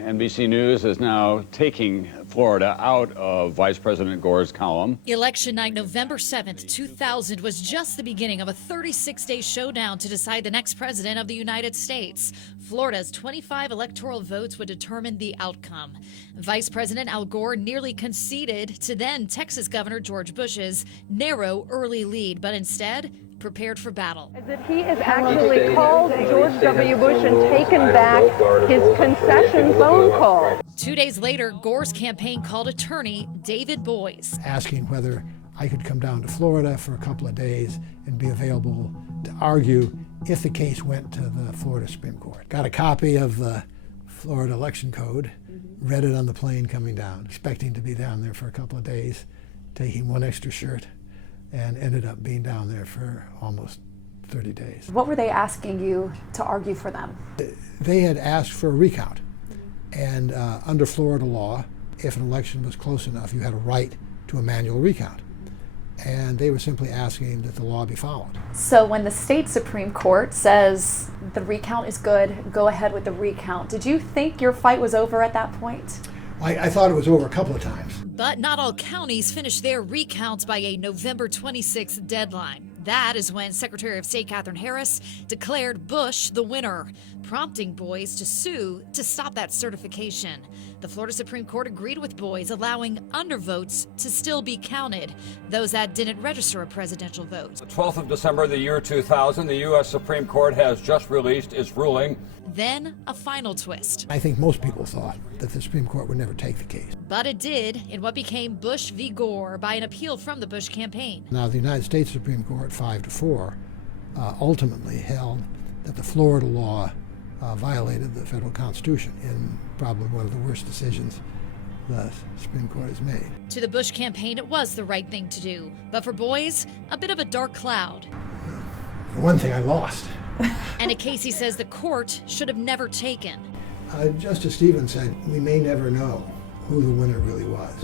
NBC News is now taking Florida out of Vice President Gore's column. Election night, November 7th, 2000, was just the beginning of a 36-day showdown to decide the next president of the United States. Florida's 25 electoral votes would determine the outcome. Vice President Al Gore nearly conceded to then Texas Governor George Bush's narrow early lead, but instead prepared for battle. As if he has actually called George W. Bush and taken back his concession phone call. 2 days later, Gore's campaign called attorney David Boies, asking whether I could come down to Florida for a couple of days and be available to argue if the case went to the Florida Supreme Court. Got a copy of the Florida election code, read it on the plane coming down, expecting to be down there for a couple of days, taking one extra shirt, and ended up being down there for almost 30 days. What were they asking you to argue for them? They had asked for a recount, and under Florida law, if an election was close enough, you had a right to a manual recount. And they were simply asking that the law be followed. So when the state Supreme Court says the recount is good, go ahead with the recount, did you think your fight was over at that point? I thought it was over a couple of times. But not all counties finished their recounts by a November 26th deadline. That is when Secretary of State Katherine Harris declared Bush the winner, prompting Boies to sue to stop that certification. The Florida Supreme Court agreed with Boies, allowing undervotes to still be counted, those that didn't register a presidential vote. The 12th of December, the year 2000, the U.S. Supreme Court has just released its ruling. Then a final twist. I think most people thought that the Supreme Court would never take the case. But it did in what became Bush v. Gore by an appeal from the Bush campaign. Now, the United States Supreme Court, 5-4, ultimately held that the Florida law violated the federal Constitution in probably one of the worst decisions the Supreme Court has made. To the Bush campaign, it was the right thing to do. But for Boies, a bit of a dark cloud. For one thing, I lost. And a case he says the court should have never taken. Justice Stevens said, we may never know who the winner really was.